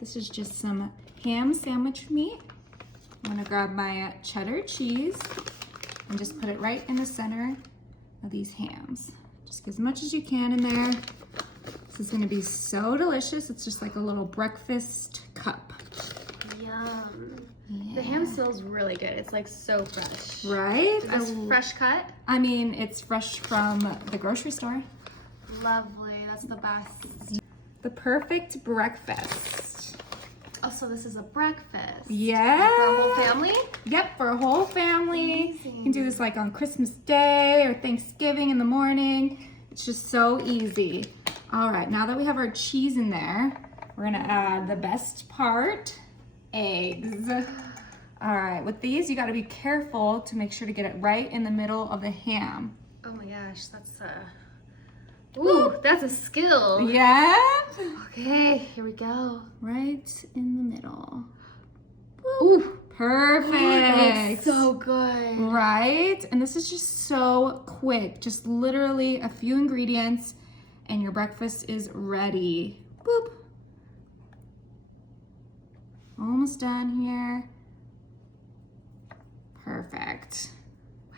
This is just some ham sandwich meat. I'm gonna grab my cheddar cheese and just put it right in the center of these hams. Just get as much as you can in there. This is gonna be so delicious. It's just like a little breakfast cup. Yum. Yeah. The ham smells really good. It's like so fresh. Right? Is this fresh cut? I mean, it's fresh from the grocery store. Lovely. That's the best. The perfect breakfast. Oh, so this is a breakfast. Yeah. For a whole family? Yep, for a whole family. Amazing. You can do this like on Christmas Day or Thanksgiving in the morning. It's just so easy. All right, now that we have our cheese in there, we're gonna add the best part, eggs. All right, with these, you gotta be careful to make sure to get it right in the middle of the ham. Oh my gosh, that's ooh, that's a skill. Yeah? Okay, here we go. Right in the middle. Ooh, Perfect. that's so good. Right? And this is just so quick. Just literally a few ingredients and your breakfast is ready. Boop. Almost done here. Perfect. Wow,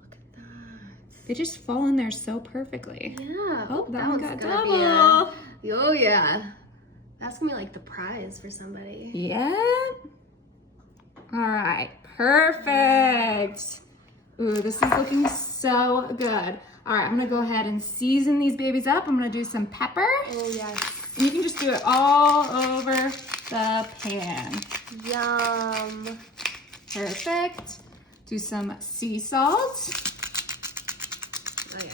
look at that. They just fall in there so perfectly. Yeah. Oh, that one got gonna double. Oh yeah. That's gonna be like the prize for somebody. Yeah. All right, perfect. Ooh, this is looking so good. All right, I'm gonna go ahead and season these babies up. I'm gonna do some pepper. Oh yes. And you can just do it all over the pan. Yum. Perfect. Do some sea salt. Oh yeah.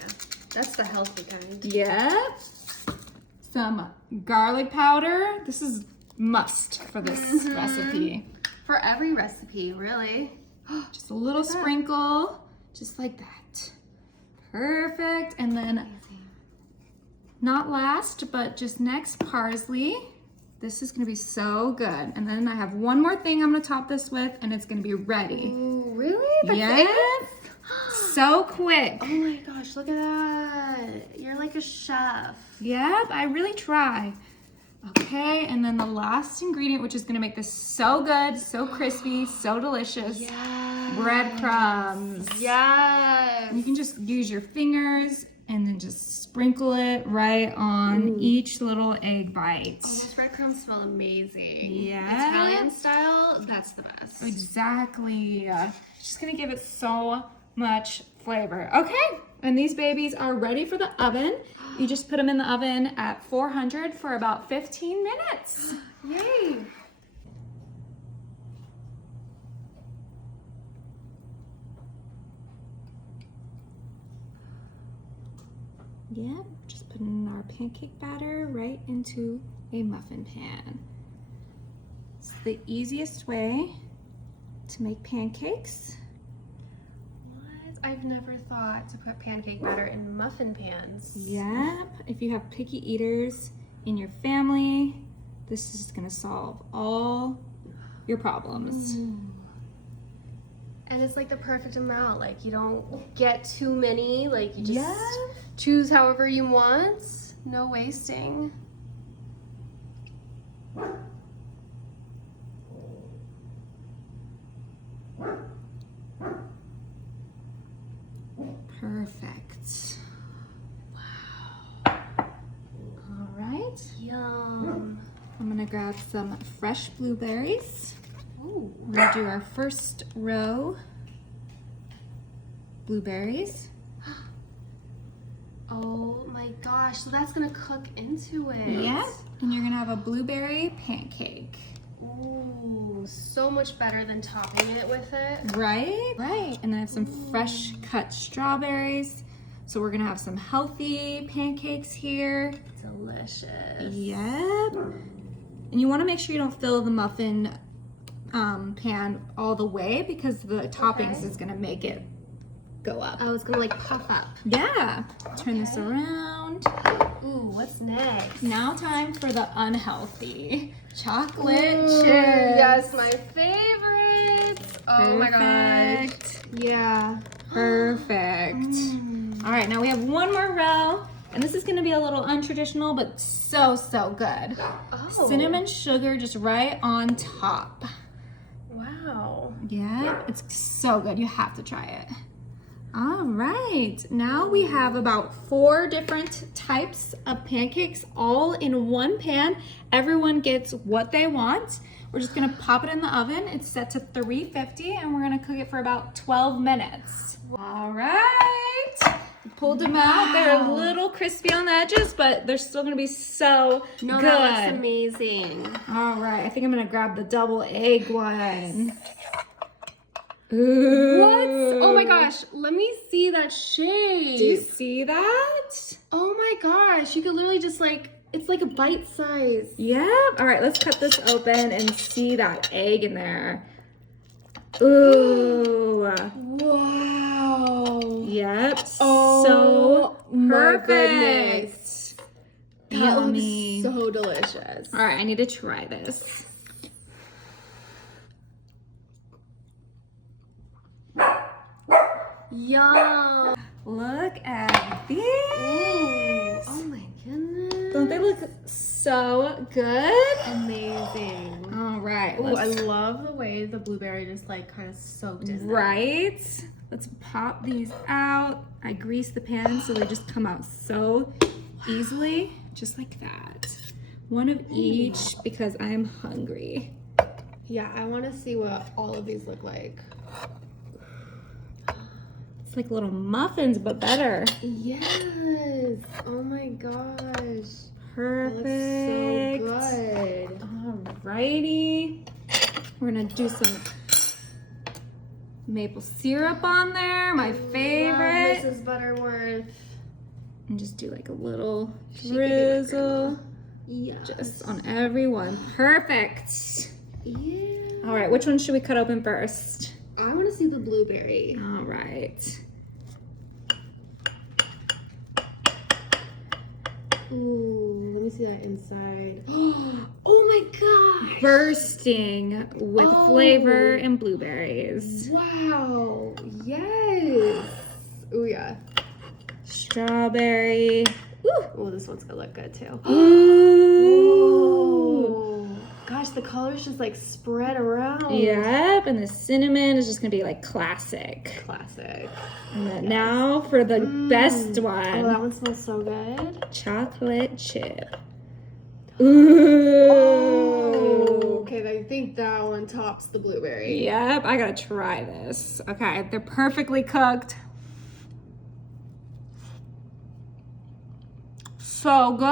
That's the healthy kind. Yep. Some garlic powder. This is must for this recipe. For every recipe, really. Just a little sprinkle, just like that. Perfect. And then, not last, but just next, parsley. This is gonna be so good. And then I have one more thing I'm gonna top this with, and it's gonna be ready. Ooh, really? That's Yes. it? So quick. Oh my gosh, look at that. You're like a chef. Yep, I really try. Okay, and then the last ingredient, which is gonna make this so good, so crispy, so delicious. Yes. Breadcrumbs. Yes. You can just use your fingers and then just sprinkle it right on each little egg bite. Oh, those breadcrumbs smell amazing. Yeah. Italian style, that's the best. Exactly. Just gonna give it so much flavor. Okay, and these babies are ready for the oven. You just put them in the oven at 400 for about 15 minutes. Yay. Yep, just putting our pancake batter right into a muffin pan. It's the easiest way to make pancakes. What? I've never thought to put pancake batter in muffin pans. Yep, if you have picky eaters in your family, this is gonna solve all your problems. And it's like the perfect amount. Like you don't get too many. Like you just Yeah. choose however you want. No wasting. Perfect. Wow. All right, Yum. I'm gonna grab some fresh blueberries. Ooh. We're gonna do our first row blueberries. Oh my gosh. So that's gonna cook into it. Yeah, and you're gonna have a blueberry pancake. Ooh, so much better than topping it with it. Right? Right. And then I have some fresh cut strawberries. So we're gonna have some healthy pancakes here. Delicious. Yep. And you wanna make sure you don't fill the muffin pan all the way because the toppings is gonna make it go up. Oh, it's gonna like puff up. Yeah. Turn this around. Ooh, what's next? Now time for the unhealthy chocolate Ooh, chips. Yes, my favorite. Oh my gosh. Perfect. Yeah. Perfect. All right, now we have one more row And this is gonna be a little untraditional, but so, so good. Oh. Cinnamon sugar just right on top. Wow. Yeah, it's so good. You have to try it. All right, now we have about 4 different types of pancakes all in one pan. Everyone gets what they want. We're just gonna pop it in the oven. It's set to 350 and we're gonna cook it for about 12 minutes. All right, pulled them out. They're a little crispy on the edges, but they're still gonna be so No, good. that looks amazing. All right, I think I'm gonna grab the double egg one. Ooh. What? Oh my gosh, let me see that shape. Do you see that? Oh my gosh, you could literally just it's like a bite size. Yep. All right, let's cut this open and see that egg in there. Ooh. Wow. Yep. Oh, so my perfect. goodness. That Yummy. looks so delicious. All right, I need to try this. Yum. Look at these. Oh my goodness. Don't they look so good? Amazing. All right. Oh, I let's- love the way the blueberry just kind of soaked in there. Right? Let's pop these out. I grease the pan so they just come out so easily, just like that. One of each because I'm hungry. Yeah, I want to see what all of these look like. It's like little muffins, but better. Yes. Oh my gosh. Perfect. That looks so good. Alrighty. We're gonna do some maple syrup on there, my favorite. Mrs. Butterworth. And just do like a little She could be my grandma. drizzle Yes. just on everyone. Perfect. Yeah. All right, which one should we cut open first? I want to see the blueberry. All right. Ooh, let me see that inside. Oh my gosh. Bursting with Oh. flavor and blueberries. Wow. Yes. Oh yeah. Strawberry. Oh, this one's gonna look good too. Ooh. Oh. Gosh, the colors just spread around. Yep, and the cinnamon is just gonna be like classic. Classic. And then now for the best Oh, one, that one smells so good. chocolate chip. Ooh. Oh. Okay, I think that one tops the blueberry. Yep, I gotta try this. Okay, they're perfectly cooked. So good.